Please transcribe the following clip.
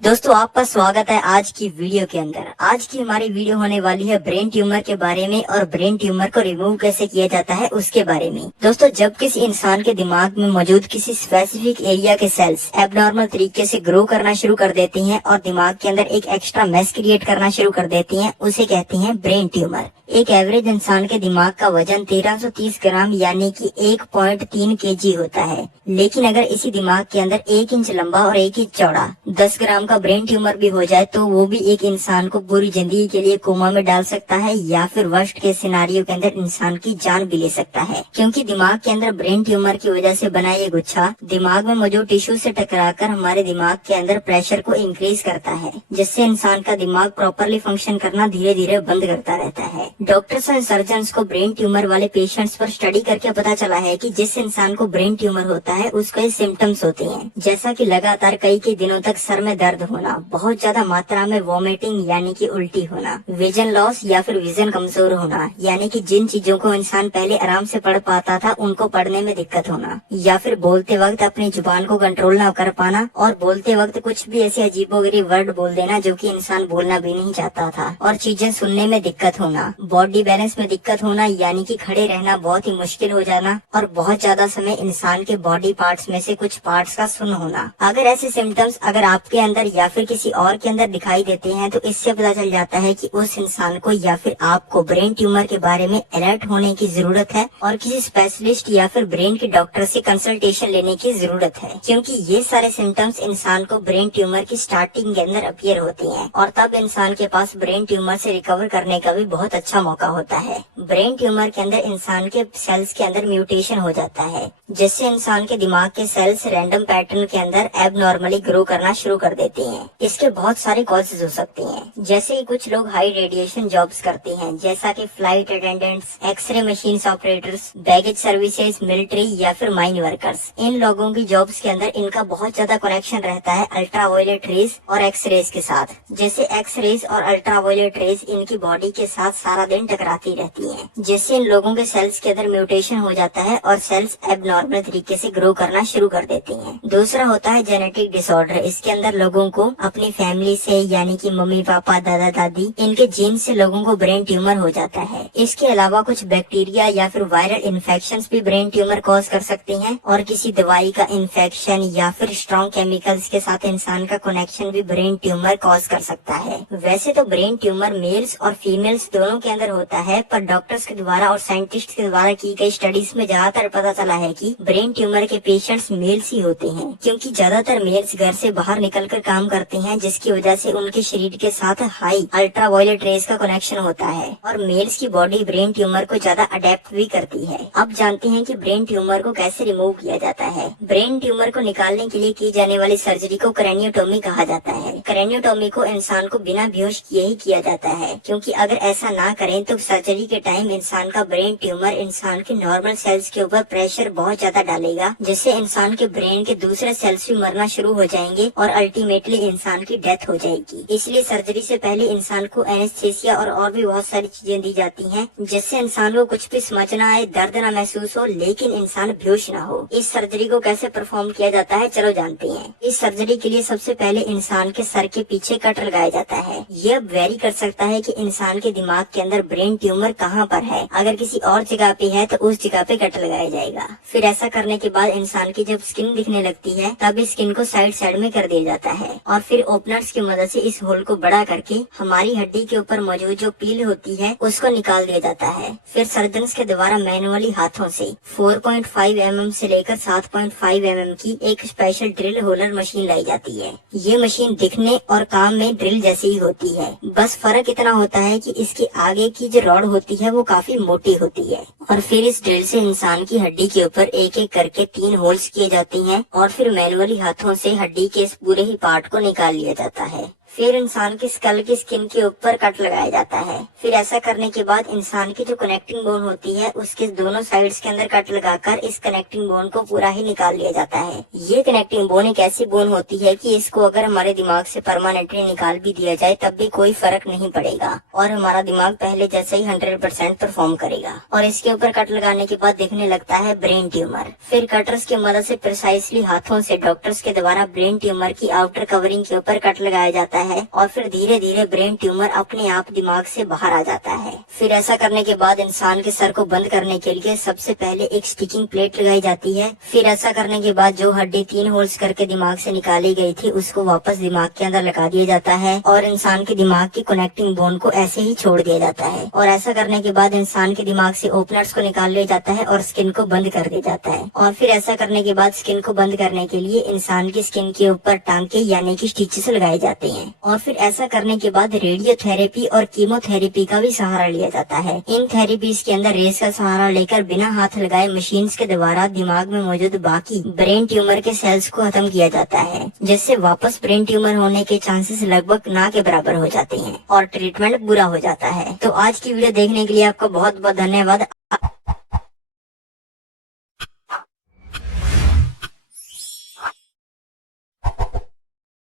दोस्तों आपका स्वागत है आज की वीडियो के अंदर। आज की हमारी वीडियो होने वाली है ब्रेन ट्यूमर के बारे में और ब्रेन ट्यूमर को रिमूव कैसे किया जाता है उसके बारे में। दोस्तों जब किसी इंसान के दिमाग में मौजूद किसी स्पेसिफिक एरिया के सेल्स एबनॉर्मल तरीके से ग्रो करना शुरू कर देती हैं और दिमाग के अंदर एक एक्स्ट्रा मैस क्रिएट करना शुरू कर देती हैं, उसे कहते हैं ब्रेन ट्यूमर। एक एवरेज इंसान के दिमाग का वजन 1330 ग्राम यानी कि 1.3 केजी होता है, लेकिन अगर इसी दिमाग के अंदर 1 इंच लंबा और 1 इंच चौड़ा 10 ग्राम का ब्रेन ट्यूमर भी हो जाए तो वो भी एक इंसान को पूरी जिंदगी के लिए कोमा में डाल सकता है या फिर वर्स्ट के सिनारियो के अंदर इंसान की जान भी ले सकता है, क्योंकि दिमाग के अंदर ब्रेन ट्यूमर की वजह से बना ये गुच्छा दिमाग में मौजूद टिश्यू से टकराकर हमारे दिमाग के अंदर प्रेशर को इंक्रीज करता है, जिससे इंसान का दिमाग प्रॉपरली फंक्शन करना धीरे धीरे बंद करता रहता है। डॉक्टर्स और सर्जन्स को ब्रेन ट्यूमर वाले पेशेंट्स पर स्टडी करके पता चला है कि जिस इंसान को ब्रेन ट्यूमर होता है उसको ये सिम्टम्स होते हैं, जैसा कि लगातार कई दिनों तक सर में दर्द होना, बहुत ज्यादा मात्रा में वॉमिटिंग यानी कि उल्टी होना, विजन लॉस या फिर विजन कमजोर होना यानी कि जिन चीजों को इंसान पहले आराम से पढ़ पाता था उनको पढ़ने में दिक्कत होना, या फिर बोलते वक्त अपनी जुबान को कंट्रोल न कर पाना और बोलते वक्त कुछ भी ऐसे अजीबोगरीब वर्ड बोल देना जो कि इंसान बोलना भी नहीं चाहता था, और चीजें सुनने में दिक्कत होना, बॉडी बैलेंस में दिक्कत होना यानी कि खड़े रहना बहुत ही मुश्किल हो जाना, और बहुत ज्यादा समय इंसान के बॉडी पार्ट्स में से कुछ पार्ट्स का सुन्न होना। अगर ऐसे सिम्टम्स अगर आपके अंदर या फिर किसी और के अंदर दिखाई देते हैं तो इससे पता चल जाता है कि उस इंसान को या फिर आपको ब्रेन ट्यूमर के बारे में अलर्ट होने की जरूरत है और किसी स्पेशलिस्ट या फिर ब्रेन के डॉक्टर से कंसल्टेशन लेने की जरूरत है, क्योंकि ये सारे सिम्टम्स इंसान को ब्रेन ट्यूमर की स्टार्टिंग के अंदर अपीयर होती हैं और तब इंसान के पास ब्रेन ट्यूमर से रिकवर करने का भी बहुत अच्छा मौका होता है। ब्रेन ट्यूमर के अंदर इंसान के सेल्स के अंदर म्यूटेशन हो जाता है, जिससे इंसान के दिमाग के सेल्स रैंडम पैटर्न के अंदर एबनॉर्मली ग्रो करना शुरू कर देते हैं। इसके बहुत सारे कॉजेज हो सकते हैं, जैसे कि कुछ लोग हाई रेडिएशन जॉब्स करते हैं जैसा कि flight attendants, x-ray machine operators, baggage services, military या फिर माइन वर्कर्स। इन लोगों की जॉब्स के अंदर इनका बहुत ज्यादा कनेक्शन रहता है अल्ट्रावायलेट रेज और एक्सरेज के साथ। जैसे एक्सरेज और अल्ट्रावायलेट रेज इनकी बॉडी के साथ सारा दिन टकराती रहती हैं, जिससे इन लोगों के सेल्स के अंदर म्यूटेशन हो जाता है और सेल्स एबनॉर्मल तरीके से ग्रो करना शुरू कर देती हैं। दूसरा होता है जेनेटिक डिसऑर्डर। इसके अंदर लोगों को अपनी फैमिली से यानी कि मम्मी पापा, दादा दादी, इनके जीन से लोगों को ब्रेन ट्यूमर हो जाता है। इसके अलावा कुछ बैक्टीरिया या फिर वायरल इन्फेक्शंस भी ब्रेन ट्यूमर कॉज कर सकती हैं, और किसी दवाई का इन्फेक्शन या फिर स्ट्रॉन्ग केमिकल्स के साथ इंसान का कनेक्शन भी ब्रेन ट्यूमर कॉज कर सकता है। वैसे तो ब्रेन ट्यूमर मेल्स और फीमेल्स दोनों के अंदर होता है, पर डॉक्टर्स के द्वारा और साइंटिस्ट के द्वारा की गई स्टडीज में ज्यादातर पता चला है कि ब्रेन ट्यूमर के पेशेंट्स मेल्स ही होते हैं, क्योंकि ज्यादातर मेल्स घर से बाहर निकलकर काम करते हैं, जिसकी वजह से उनके शरीर के साथ हाई अल्ट्रावायलेट रेज का कनेक्शन होता है और मेल्स की बॉडी ब्रेन ट्यूमर को ज्यादा अडेप्ट भी करती है। अब जानते हैं कि ब्रेन ट्यूमर को कैसे रिमूव किया जाता है। ब्रेन ट्यूमर को निकालने के लिए की जाने वाली सर्जरी को क्रेनियोटोमी कहा जाता है। क्रेनियोटोमी को इंसान को बिना बेहोश किए ही किया जाता है, क्योंकि अगर ऐसा ना करें तो सर्जरी के टाइम इंसान का ब्रेन ट्यूमर इंसान के नॉर्मल सेल्स के ऊपर प्रेशर बहुत ज्यादा डालेगा, जिससे इंसान के ब्रेन के दूसरे सेल्स भी मरना शुरू हो जाएंगे और अल्टीमेटली इंसान की डेथ हो जाएगी। इसलिए सर्जरी से पहले इंसान को एनेस्थीसिया और भी बहुत सारी चीजें दी जाती हैं, जिससे इंसान को कुछ भी समझ ना आए, दर्द ना महसूस हो, लेकिन इंसान बेहोश ना हो। इस सर्जरी को कैसे परफॉर्म किया जाता है चलो जानते हैं। इस सर्जरी के लिए सबसे पहले इंसान के सर के पीछे कट लगाया जाता है। ये अब वेरी कर सकता है कि इंसान के दिमाग के अंदर ब्रेन ट्यूमर कहाँ पर है। अगर किसी और जगह पे है तो उस जगह पे कट लगाया जाएगा। फिर ऐसा करने के बाद इंसान की जब स्किन दिखने लगती है तब इस स्किन को साइड में कर दिया जाता है और फिर ओपनर्स की मदद से इस होल को बड़ा करके हमारी हड्डी के ऊपर मौजूद जो पील होती है उसको निकाल दिया जाता है। फिर सर्जन्स के द्वारा मैनुअली हाथों से 4.5 mm से लेकर 7.5 mm की एक स्पेशल ड्रिल होलर मशीन लाई जाती है। ये मशीन दिखने और काम में ड्रिल जैसी ही होती है, बस फर्क इतना होता है कि इसके आगे की जो रॉड होती है वो काफी मोटी होती है, और फिर इस ड्रिल से इंसान की हड्डी के ऊपर एक एक करके 3 होल्स किए जाते हैं और फिर मैनुअली हाथों से हड्डी के इस पूरे ही पार्ट को निकाल लिया जाता है। फिर इंसान के स्कल की स्किन के ऊपर कट लगाया जाता है। फिर ऐसा करने के बाद इंसान की जो कनेक्टिंग बोन होती है उसके दोनों साइड्स के अंदर कट लगाकर इस कनेक्टिंग बोन को पूरा ही निकाल लिया जाता है। ये कनेक्टिंग बोन एक ऐसी बोन होती है कि इसको अगर हमारे दिमाग से परमानेंटली निकाल भी दिया जाए तब भी कोई फर्क नहीं पड़ेगा और हमारा दिमाग पहले जैसे ही 100% परफॉर्म करेगा। और इसके ऊपर कट लगाने के बाद दिखने लगता है ब्रेन ट्यूमर। फिर कटर्स की मदद से प्रिसाइसली हाथों से डॉक्टर्स के द्वारा ब्रेन ट्यूमर की आउटर कवरिंग के ऊपर कट लगाया जाता है और फिर धीरे धीरे ब्रेन ट्यूमर अपने आप दिमाग से बाहर आ जाता है। फिर ऐसा करने के बाद इंसान के सर को बंद करने के लिए सबसे पहले एक स्टिकिंग प्लेट लगाई जाती है। फिर ऐसा करने के बाद जो हड्डी 3 होल्स करके दिमाग से निकाली गई थी उसको वापस दिमाग के अंदर लगा दिया जाता है और इंसान के दिमाग की कनेक्टिंग बोन को ऐसे ही छोड़ दिया जाता है। और ऐसा करने के बाद इंसान के दिमाग से ओपनर्स को निकाल लिया जाता है और स्किन को बंद कर दिया जाता है। और फिर ऐसा करने के बाद स्किन को बंद करने के लिए इंसान की स्किन के ऊपर टांके यानी कि स्टिचेस लगाए जाते हैं। और फिर ऐसा करने के बाद रेडियोथेरेपी और कीमोथेरेपी का भी सहारा लिया जाता है। इन थेरेपीज के अंदर रेस का सहारा लेकर बिना हाथ लगाए मशीन्स के द्वारा दिमाग में मौजूद बाकी ब्रेन ट्यूमर के सेल्स को खत्म किया जाता है, जिससे वापस ब्रेन ट्यूमर होने के चांसेस लगभग ना के बराबर हो जाते हैं और ट्रीटमेंट बुरा हो जाता है। तो आज की वीडियो देखने के लिए आपका बहुत बहुत धन्यवाद।